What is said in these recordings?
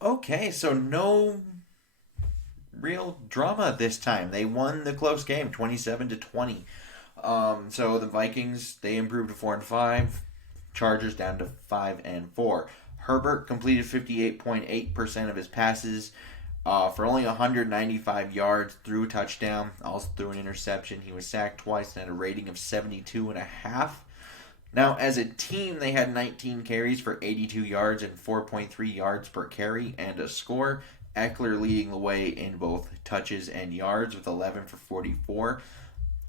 Okay, so no real drama this time. They won the close game, 27-20. So the Vikings they improved to 4-5. Chargers down to 5-4. Herbert completed 58.8% of his passes for only 195 yards, threw a touchdown, also threw an interception. He was sacked twice and had a rating of 72 and a half. Now, as a team, they had 19 carries for 82 yards and 4.3 yards per carry and a score. Eckler leading the way in both touches and yards with 11 for 44.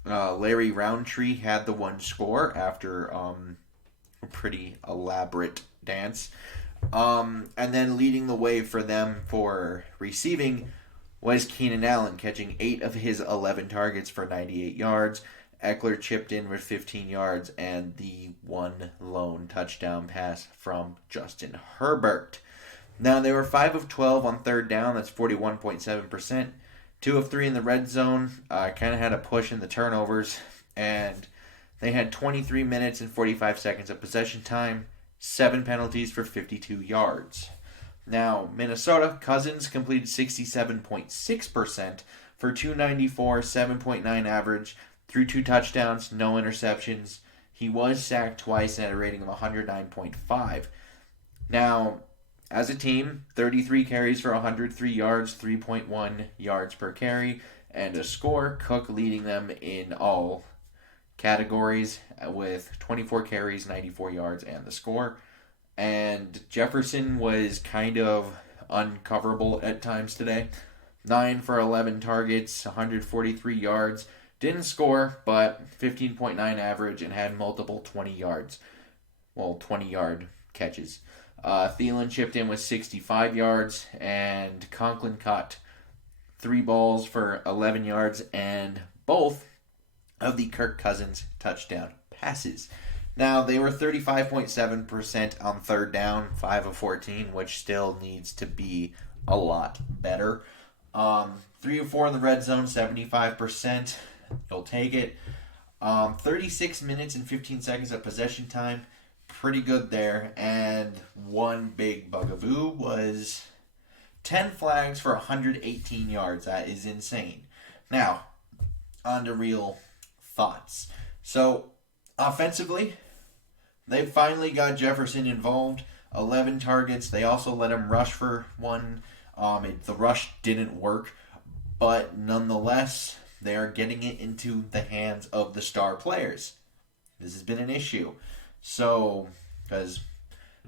Larry Roundtree had the one score after a pretty elaborate dance. And then leading the way for them for receiving was Keenan Allen, catching 8 of his 11 targets for 98 yards. Eckler chipped in with 15 yards and the one lone touchdown pass from Justin Herbert. Now, they were 5 of 12 on third down. That's 41.7%. 2 of 3 in the red zone. Kind of had a push in the turnovers. And they had 23 minutes and 45 seconds of possession time. 7 penalties for 52 yards. Now, Minnesota, Cousins completed 67.6% for 294, 7.9 average, threw 2 touchdowns, no interceptions. He was sacked twice and had a rating of 109.5. Now, as a team, 33 carries for 103 yards, 3.1 yards per carry, and a score. Cook leading them in all categories with 24 carries, 94 yards, and the score. And Jefferson was kind of uncoverable at times today. 9 for 11 targets, 143 yards. Didn't score, but 15.9 average and had multiple 20 yards. Well, 20-yard catches. Thielen chipped in with 65 yards, and Conklin caught 3 balls for 11 yards and both of the Kirk Cousins touchdown passes. Now, they were 35.7% on third down, 5 of 14, which still needs to be a lot better. 3 of 4 in the red zone, 75%. You'll take it. 36 minutes and 15 seconds of possession time. Pretty good there. And one big bugaboo was 10 flags for 118 yards. That is insane. Now, on to real thoughts. So, offensively, they finally got Jefferson involved. 11 targets. They also let him rush for one. The rush didn't work, but nonetheless, they are getting it into the hands of the star players. This has been an issue. So, because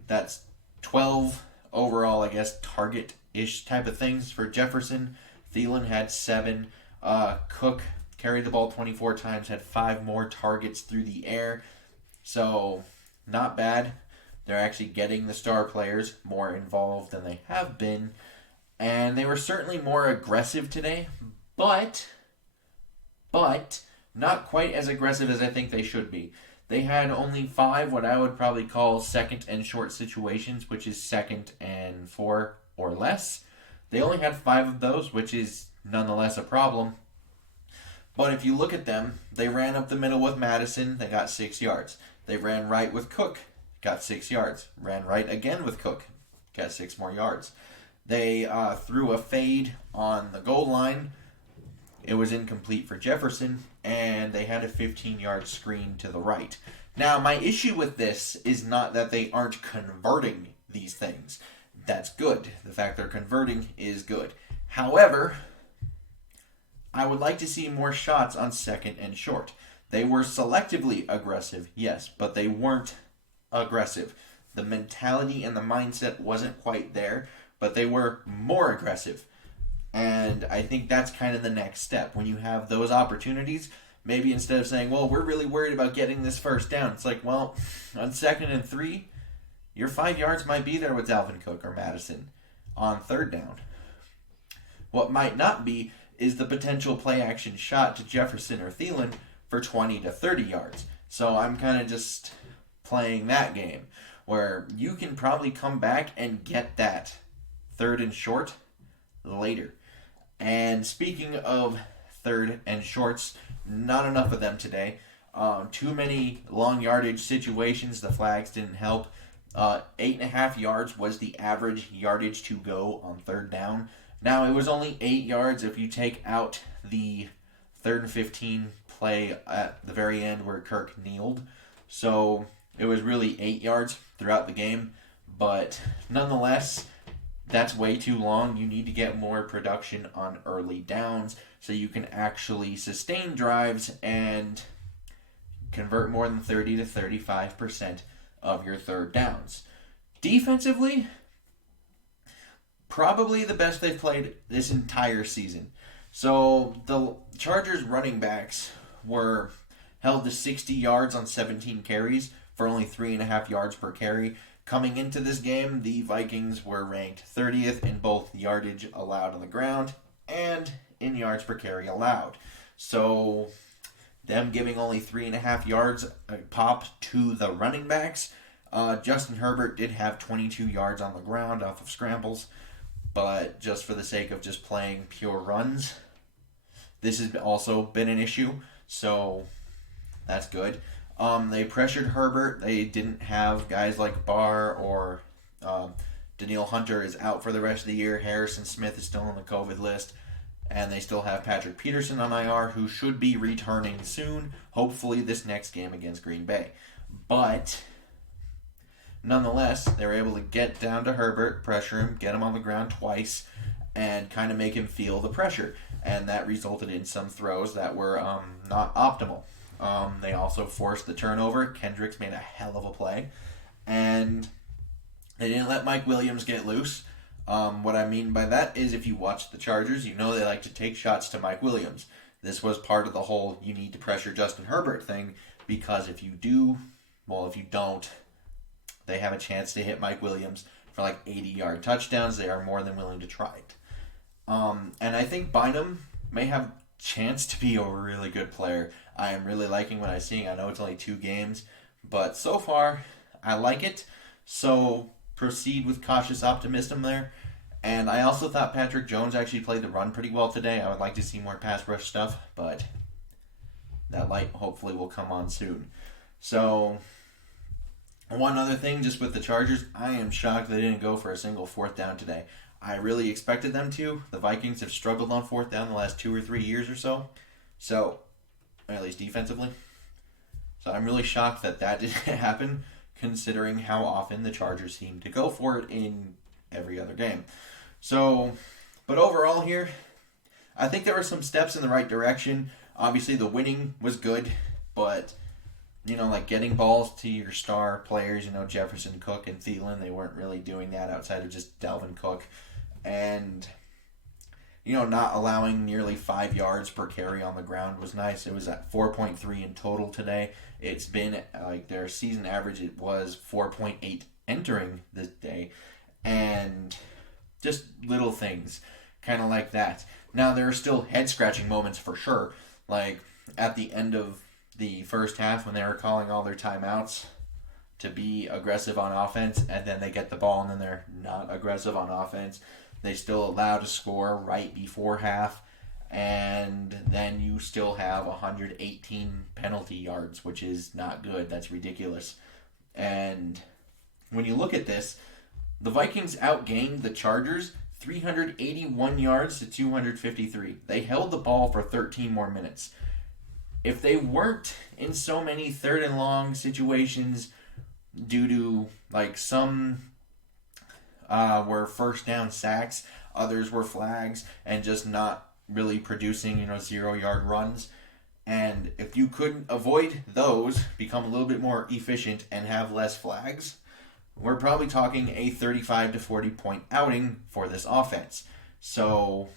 that's 12 overall, I guess, target-ish type of things for Jefferson. Thielen had 7. Cook carried the ball 24 times, had 5 more targets through the air. So, not bad. They're actually getting the star players more involved than they have been. And they were certainly more aggressive today, but not quite as aggressive as I think they should be. They had only 5 what I would probably call second and short situations, which is 2nd and 4 or less. They only had 5 of those, which is nonetheless a problem. But if you look at them, they ran up the middle with Madison, they got 6 yards. They ran right with Cook, got 6 yards. Ran right again with Cook, got 6 more yards. They threw a fade on the goal line. It was incomplete for Jefferson, and they had a 15-yard screen to the right. Now, my issue with this is not that they aren't converting these things. That's good. The fact they're converting is good. However, I would like to see more shots on 2nd and short. They were selectively aggressive, yes, but they weren't aggressive. The mentality and the mindset wasn't quite there, but they were more aggressive. And I think that's kind of the next step. When you have those opportunities, maybe instead of saying, well, we're really worried about getting this first down, it's like, well, on 2nd and 3, your 5 yards might be there with Dalvin Cook or Madison on 3rd down. What might not be is the potential play action shot to Jefferson or Thielen for 20 to 30 yards. So I'm kind of just playing that game where you can probably come back and get that 3rd and short later. And speaking of 3rd and shorts, not enough of them today. Too many long yardage situations. The flags didn't help. 8.5 yards was the average yardage to go on third down. Now, it was only 8 yards if you take out the 3rd and 15 play at the very end where Kirk kneeled. So it was really 8 yards throughout the game. But nonetheless, that's way too long. You need to get more production on early downs so you can actually sustain drives and convert more than 30 to 35% of your third downs. Defensively, probably the best they've played this entire season. So the Chargers running backs were held to 60 yards on 17 carries for only 3.5 yards per carry. Coming into this game, the Vikings were ranked 30th in both yardage allowed on the ground and in yards per carry allowed. So them giving only 3.5 yards a pop to the running backs. Justin Herbert did have 22 yards on the ground off of scrambles, but just for the sake of just playing pure runs, this has also been an issue, so that's good. They pressured Herbert. They didn't have guys like Barr or Danielle Hunter is out for the rest of the year. Harrison Smith is still on the COVID list. And they still have Patrick Peterson on IR, who should be returning soon, hopefully this next game against Green Bay. But nonetheless, they were able to get down to Herbert, pressure him, get him on the ground twice, and kind of make him feel the pressure. And that resulted in some throws that were not optimal. They also forced the turnover. Kendricks made a hell of a play. And they didn't let Mike Williams get loose. What I mean by that is if you watch the Chargers, you know they like to take shots to Mike Williams. This was part of the whole you need to pressure Justin Herbert thing, because if you do, well, if you don't, they have a chance to hit Mike Williams for like 80-yard touchdowns. They are more than willing to try it. And I think Bynum may have a chance to be a really good player. I am really liking what I'm seeing. I know it's only 2 games, but so far, I like it. So proceed with cautious optimism there. And I also thought Patrick Jones actually played the run pretty well today. I would like to see more pass rush stuff, but that light hopefully will come on soon. So, one other thing just with the Chargers, I am shocked they didn't go for a single 4th down today. I really expected them to. The Vikings have struggled on 4th down the last 2 or 3 years or so. So, at least defensively. So I'm really shocked that didn't happen, considering how often the Chargers seem to go for it in every other game. So, but overall here, I think there were some steps in the right direction. Obviously, the winning was good, but, like getting balls to your star players, Jefferson, Cook, and Thielen, they weren't really doing that outside of just Dalvin Cook. And, not allowing nearly 5 yards per carry on the ground was nice. It was at 4.3 in total today. It's been, their season average, it was 4.8 entering this day. And just little things, kind of like that. Now, there are still head-scratching moments for sure. Like, at the end of the first half when they were calling all their timeouts to be aggressive on offense, and then they get the ball and then they're not aggressive on offense. They still allow to score right before half, and then you still have 118 penalty yards, which is not good. That's ridiculous. And when you look at this, the Vikings outgained the Chargers 381 yards to 253. They held the ball for 13 more minutes. If they weren't in so many 3rd and long situations due to some were 1st down sacks, others were flags, and just not really producing 0-yard runs. And if you couldn't avoid those, become a little bit more efficient and have less flags, we're probably talking a 35 to 40 point outing for this offense. So,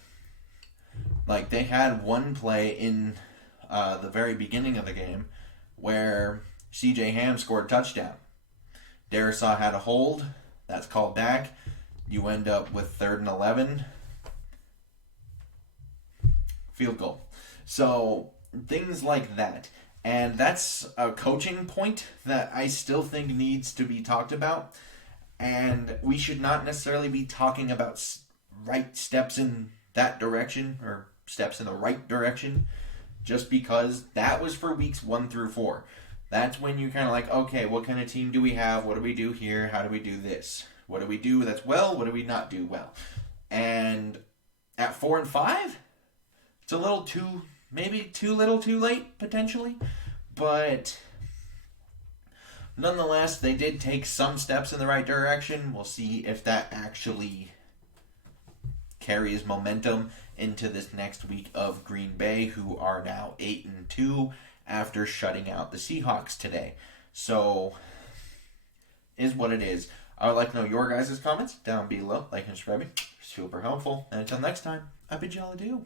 they had one play in the very beginning of the game where C.J. Ham scored a touchdown. Darisaw had a hold. That's called back. You end up with 3rd and 11. Field goal. So, things like that. And that's a coaching point that I still think needs to be talked about. And we should not necessarily be talking about right steps in that direction or steps in the right direction just because that was for weeks 1 through 4. That's when you kind of like, okay, what kind of team do we have? What do we do here? How do we do this? What do we do that's well? What do we not do well? And at 4-5, it's a little too, maybe too little too late, potentially. But nonetheless, they did take some steps in the right direction. We'll see if that actually carries momentum into this next week of Green Bay, who are now 8-2 after shutting out the Seahawks today. So, is what it is. I would like to know your guys' comments down below. Like and subscribing. Super helpful. And until next time, I bid y'all adieu.